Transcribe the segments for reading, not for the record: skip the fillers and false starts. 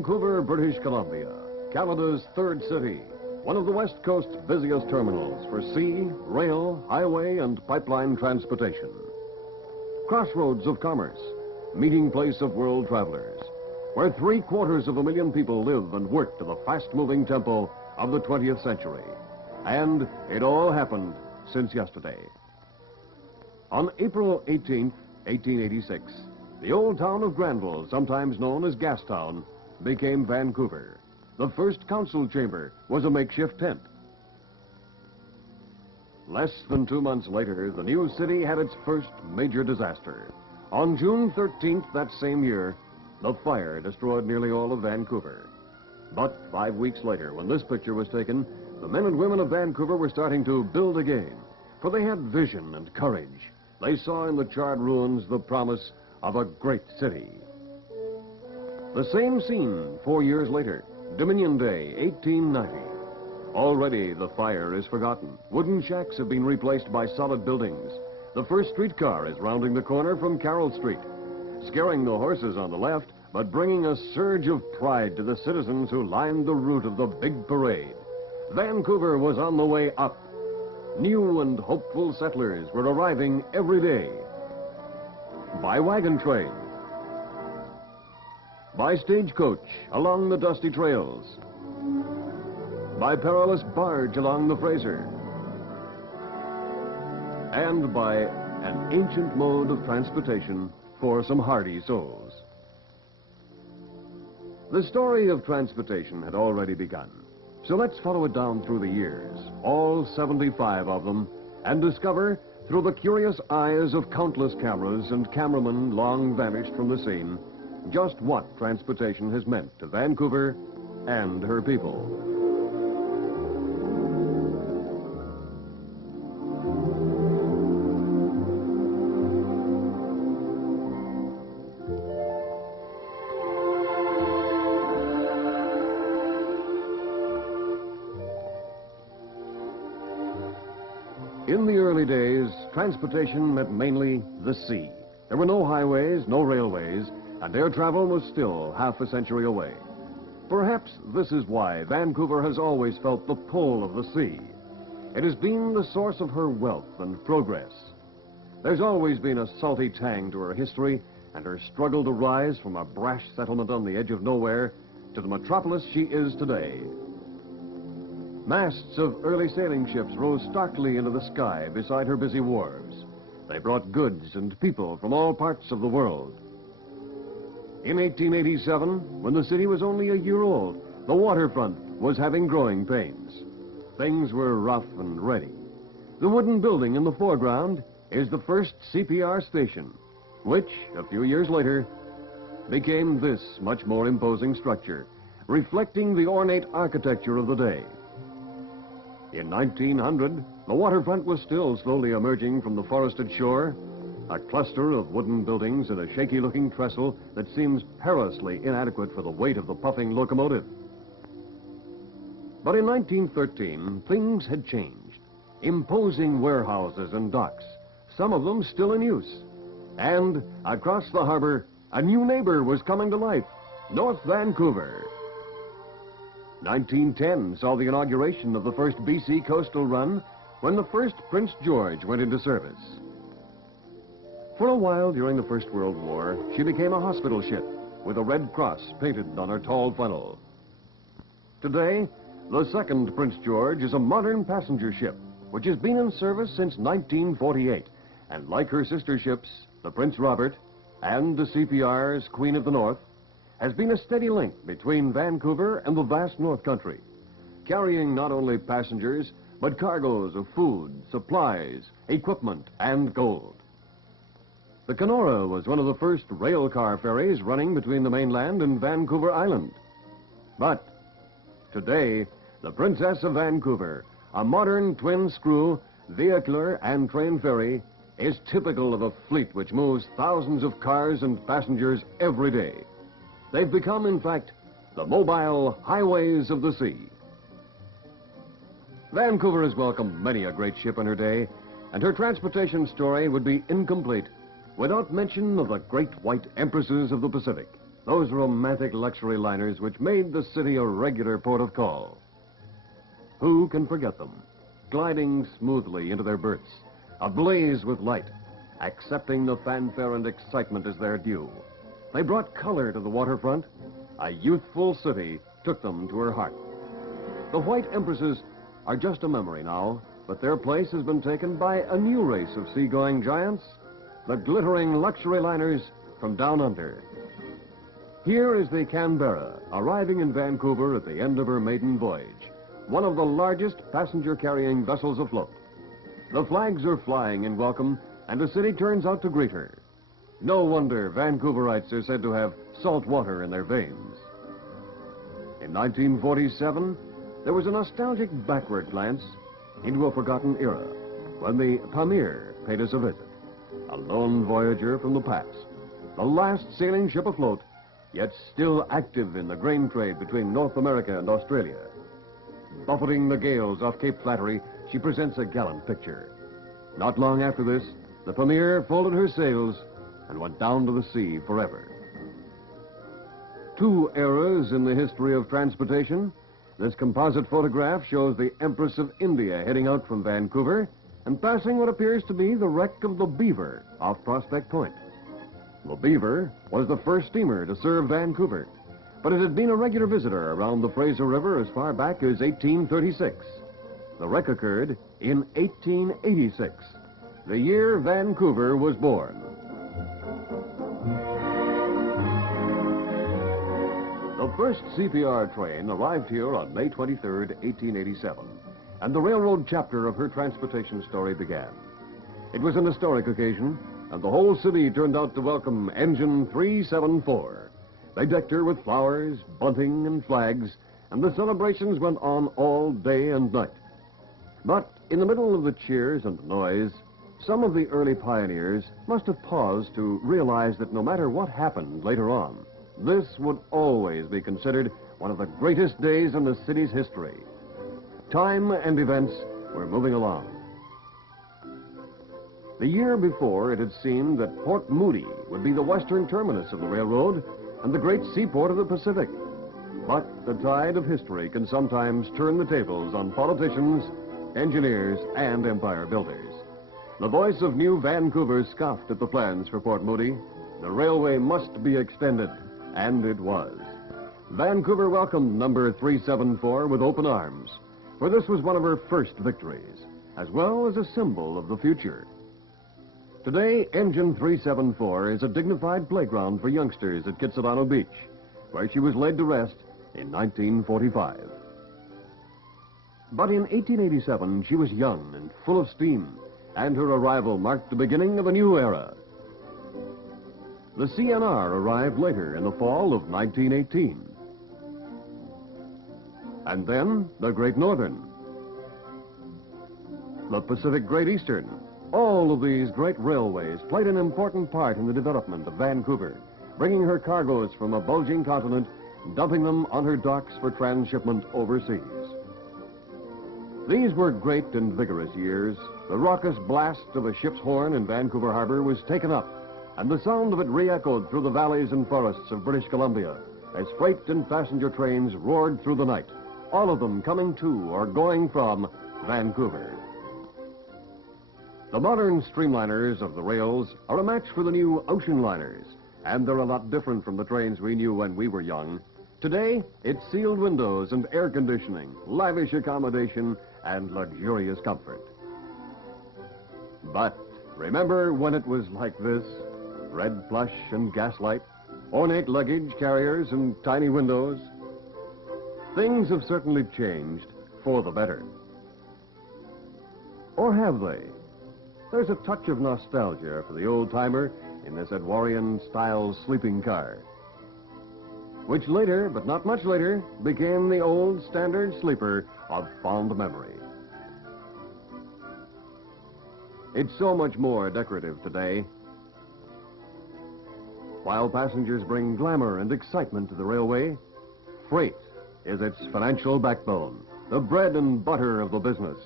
Vancouver, British Columbia, Canada's third city, one of the West Coast's busiest terminals for sea, rail, highway, and pipeline transportation. Crossroads of commerce, meeting place of world travelers, where 750,000 people live and work to the fast-moving tempo of the 20th century. And it all happened since yesterday. On April 18th, 1886, the old town of Granville, sometimes known as Gastown, became Vancouver. The first council chamber was a makeshift tent. Less than 2 months later, the new city had its first major disaster. On June 13th that same year, the fire destroyed nearly all of Vancouver. But 5 weeks later, when this picture was taken, the men and women of Vancouver were starting to build again, for they had vision and courage. They saw in the charred ruins the promise of a great city. The same scene 4 years later, Dominion Day, 1890. Already the fire is forgotten. Wooden shacks have been replaced by solid buildings. The first streetcar is rounding the corner from Carroll Street, scaring the horses on the left, but bringing a surge of pride to the citizens who lined the route of the big parade. Vancouver was on the way up. New and hopeful settlers were arriving every day. By wagon train, by stagecoach along the dusty trails, by perilous barge along the Fraser, and by an ancient mode of transportation for some hardy souls. The story of transportation had already begun, so let's follow it down through the years, all 75 of them, and discover, through the curious eyes of countless cameras and cameramen long vanished from the scene, just what transportation has meant to Vancouver and her people. In the early days, transportation meant mainly the sea. There were no highways, no railways, and air travel was still half a century away. Perhaps this is why Vancouver has always felt the pull of the sea. It has been the source of her wealth and progress. There's always been a salty tang to her history and her struggle to rise from a brash settlement on the edge of nowhere to the metropolis she is today. Masts of early sailing ships rose starkly into the sky beside her busy wharves. They brought goods and people from all parts of the world. In 1887, when the city was only a year old, the waterfront was having growing pains. Things were rough and ready. The wooden building in the foreground is the first CPR station, which, a few years later, became this much more imposing structure, reflecting the ornate architecture of the day. In 1900, the waterfront was still slowly emerging from the forested shore, a cluster of wooden buildings and a shaky-looking trestle that seems perilously inadequate for the weight of the puffing locomotive. But in 1913, things had changed. Imposing warehouses and docks, some of them still in use. And across the harbor, a new neighbor was coming to life, North Vancouver. 1910 saw the inauguration of the first BC coastal run when the first Prince George went into service. For a while during the First World War, she became a hospital ship with a red cross painted on her tall funnel. Today, the second Prince George is a modern passenger ship which has been in service since 1948, and like her sister ships, the Prince Robert and the CPR's Queen of the North, has been a steady link between Vancouver and the vast North Country, carrying not only passengers, but cargoes of food, supplies, equipment, and gold. The Kenora was one of the first rail car ferries running between the mainland and Vancouver Island. But today, the Princess of Vancouver, a modern twin-screw, vehicular, and train ferry, is typical of a fleet which moves thousands of cars and passengers every day. They've become, in fact, the mobile highways of the sea. Vancouver has welcomed many a great ship in her day, and her transportation story would be incomplete without mention of the great white empresses of the Pacific. Those romantic luxury liners which made the city a regular port of call. Who can forget them? Gliding smoothly into their berths, ablaze with light, accepting the fanfare and excitement as their due. They brought color to the waterfront. A youthful city took them to her heart. The White Empresses are just a memory now, but their place has been taken by a new race of seagoing giants, the glittering luxury liners from down under. Here is the Canberra, arriving in Vancouver at the end of her maiden voyage, one of the largest passenger-carrying vessels afloat. The flags are flying in welcome, and the city turns out to greet her. No wonder Vancouverites are said to have salt water in their veins. In 1947, there was a nostalgic backward glance into a forgotten era when the Pamir paid us a visit. A lone voyager from the past, the last sailing ship afloat, yet still active in the grain trade between North America and Australia. Buffeting the gales off Cape Flattery, she presents a gallant picture. Not long after this, the Pamir folded her sails and went down to the sea forever. Two eras in the history of transportation. This composite photograph shows the Empress of India heading out from Vancouver and passing what appears to be the wreck of the Beaver off Prospect Point. The Beaver was the first steamer to serve Vancouver, but it had been a regular visitor around the Fraser River as far back as 1836. The wreck occurred in 1886, the year Vancouver was born. The first CPR train arrived here on May 23, 1887, and the railroad chapter of her transportation story began. It was an historic occasion, and the whole city turned out to welcome Engine 374. They decked her with flowers, bunting, and flags, and the celebrations went on all day and night. But in the middle of the cheers and noise, some of the early pioneers must have paused to realize that no matter what happened later on, this would always be considered one of the greatest days in the city's history. Time and events were moving along. The year before, it had seemed that Port Moody would be the western terminus of the railroad and the great seaport of the Pacific. But the tide of history can sometimes turn the tables on politicians, engineers, and empire builders. The voice of New Vancouver scoffed at the plans for Port Moody. The railway must be extended, and it was. Vancouver welcomed number 374 with open arms, for this was one of her first victories, as well as a symbol of the future. Today, Engine 374 is a dignified playground for youngsters at Kitsilano Beach, where she was laid to rest in 1945. But in 1887, she was young and full of steam, and her arrival marked the beginning of a new era. The CNR arrived later in the fall of 1918. And then the Great Northern, the Pacific Great Eastern. All of these great railways played an important part in the development of Vancouver, bringing her cargoes from a bulging continent, dumping them on her docks for transshipment overseas. These were great and vigorous years. The raucous blast of a ship's horn in Vancouver Harbor was taken up, and the sound of it re-echoed through the valleys and forests of British Columbia as freight and passenger trains roared through the night, all of them coming to or going from Vancouver. The modern streamliners of the rails are a match for the new ocean liners, and they're a lot different from the trains we knew when we were young. Today, it's sealed windows and air conditioning, lavish accommodation, and luxurious comfort. But remember when it was like this? Red plush and gaslight, ornate luggage carriers and tiny windows? Things have certainly changed for the better. Or have they? There's a touch of nostalgia for the old-timer in this Edwardian-style sleeping car, which later, but not much later, became the old standard sleeper of fond memory. It's so much more decorative today. While passengers bring glamour and excitement to the railway, freight is its financial backbone, the bread and butter of the business.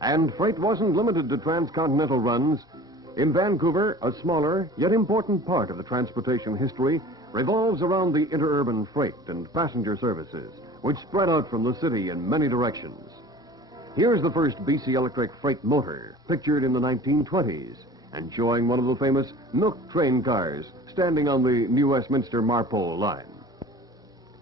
And freight wasn't limited to transcontinental runs. In Vancouver, a smaller yet important part of the transportation history revolves around the interurban freight and passenger services, which spread out from the city in many directions. Here's the first BC electric freight motor, pictured in the 1920s, and showing one of the famous milk train cars standing on the New Westminster Marpole line.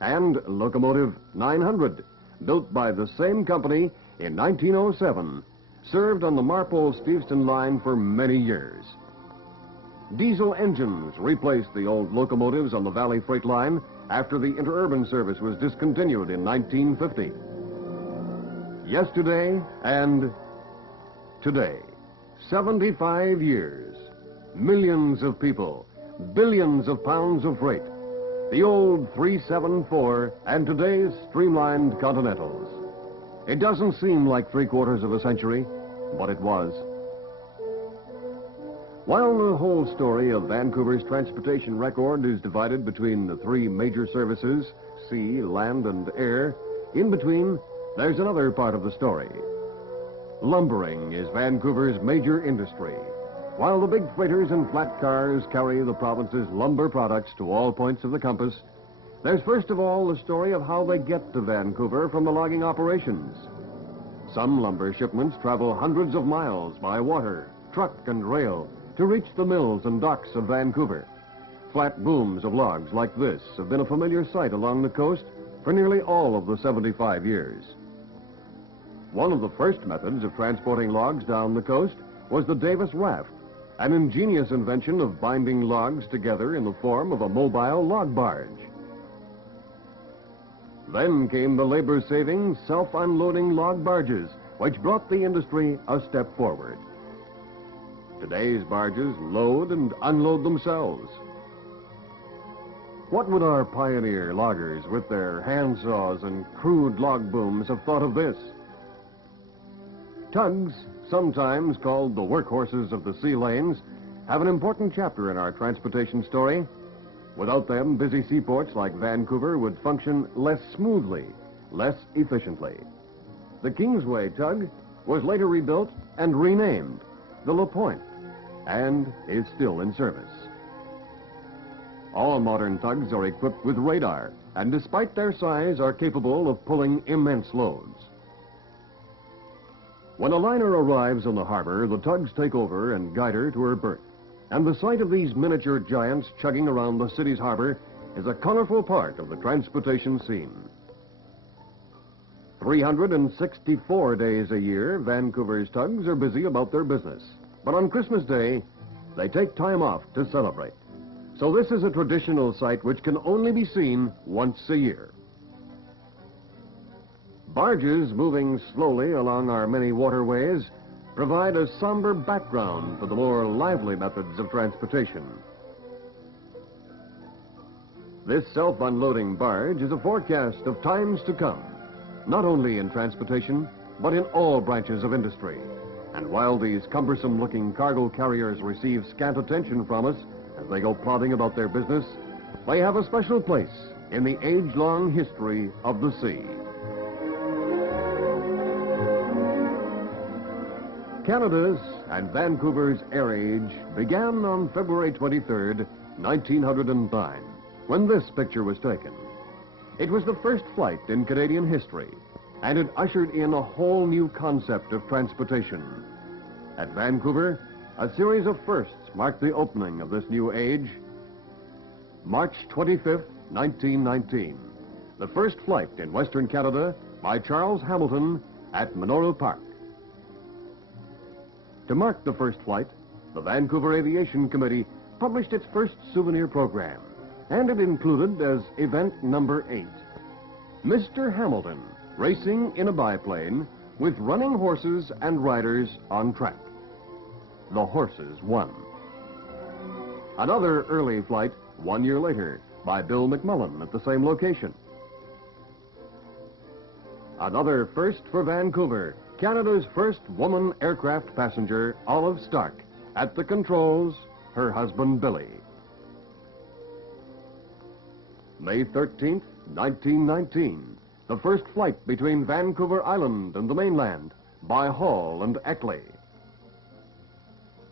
And locomotive 900, built by the same company in 1907, served on the Marpole-Steveston line for many years. Diesel engines replaced the old locomotives on the Valley Freight Line after the interurban service was discontinued in 1950. Yesterday and today, 75 years, millions of people, billions of pounds of freight, the old 374 and today's streamlined Continentals. It doesn't seem like 3/4 of a century, but it was. While the whole story of Vancouver's transportation record is divided between the three major services, sea, land, and air, in between, there's another part of the story. Lumbering is Vancouver's major industry. While the big freighters and flat cars carry the province's lumber products to all points of the compass, there's first of all the story of how they get to Vancouver from the logging operations. Some lumber shipments travel hundreds of miles by water, truck, and rail to reach the mills and docks of Vancouver. Flat booms of logs like this have been a familiar sight along the coast for nearly all of the 75 years. One of the first methods of transporting logs down the coast was the Davis raft, an ingenious invention of binding logs together in the form of a mobile log barge. Then came the labor-saving, self-unloading log barges, which brought the industry a step forward. Today's barges load and unload themselves. What would our pioneer loggers with their hand saws and crude log booms have thought of this? Tugs, sometimes called the workhorses of the sea lanes, have an important chapter in our transportation story. Without them, busy seaports like Vancouver would function less smoothly, less efficiently. The Kingsway tug was later rebuilt and renamed the La Pointe, and is still in service. All modern tugs are equipped with radar, and despite their size, are capable of pulling immense loads. When a liner arrives on the harbor, the tugs take over and guide her to her berth. And the sight of these miniature giants chugging around the city's harbor is a colorful part of the transportation scene. 364 days a year, Vancouver's tugs are busy about their business. But on Christmas Day, they take time off to celebrate. So this is a traditional sight which can only be seen once a year. Barges moving slowly along our many waterways provide a somber background for the more lively methods of transportation. This self-unloading barge is a forecast of times to come, not only in transportation, but in all branches of industry. And while these cumbersome-looking cargo carriers receive scant attention from us as they go plodding about their business, they have a special place in the age-long history of the sea. Canada's and Vancouver's air age began on February 23rd, 1909, when this picture was taken. It was the first flight in Canadian history, and it ushered in a whole new concept of transportation. At Vancouver, a series of firsts marked the opening of this new age. March 25th, 1919, the first flight in Western Canada by Charles Hamilton at Manoru Park. To mark the first flight, the Vancouver Aviation Committee published its first souvenir program, and it included as event number 8, Mr. Hamilton racing in a biplane with running horses and riders on track. The horses won. Another early flight 1 year later by Bill McMullen at the same location. Another first for Vancouver, Canada's first woman aircraft passenger, Olive Stark, at the controls, her husband Billy. May 13th, 1919, the first flight between Vancouver Island and the mainland by Hall and Eckley.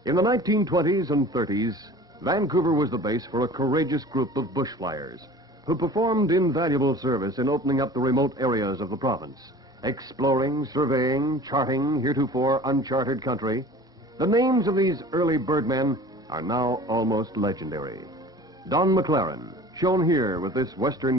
In the 1920s and 30s, Vancouver was the base for a courageous group of bush flyers who performed invaluable service in opening up the remote areas of the province, exploring, surveying, charting heretofore uncharted country. The names of these early birdmen are now almost legendary. Don McLaren, shown here with this Western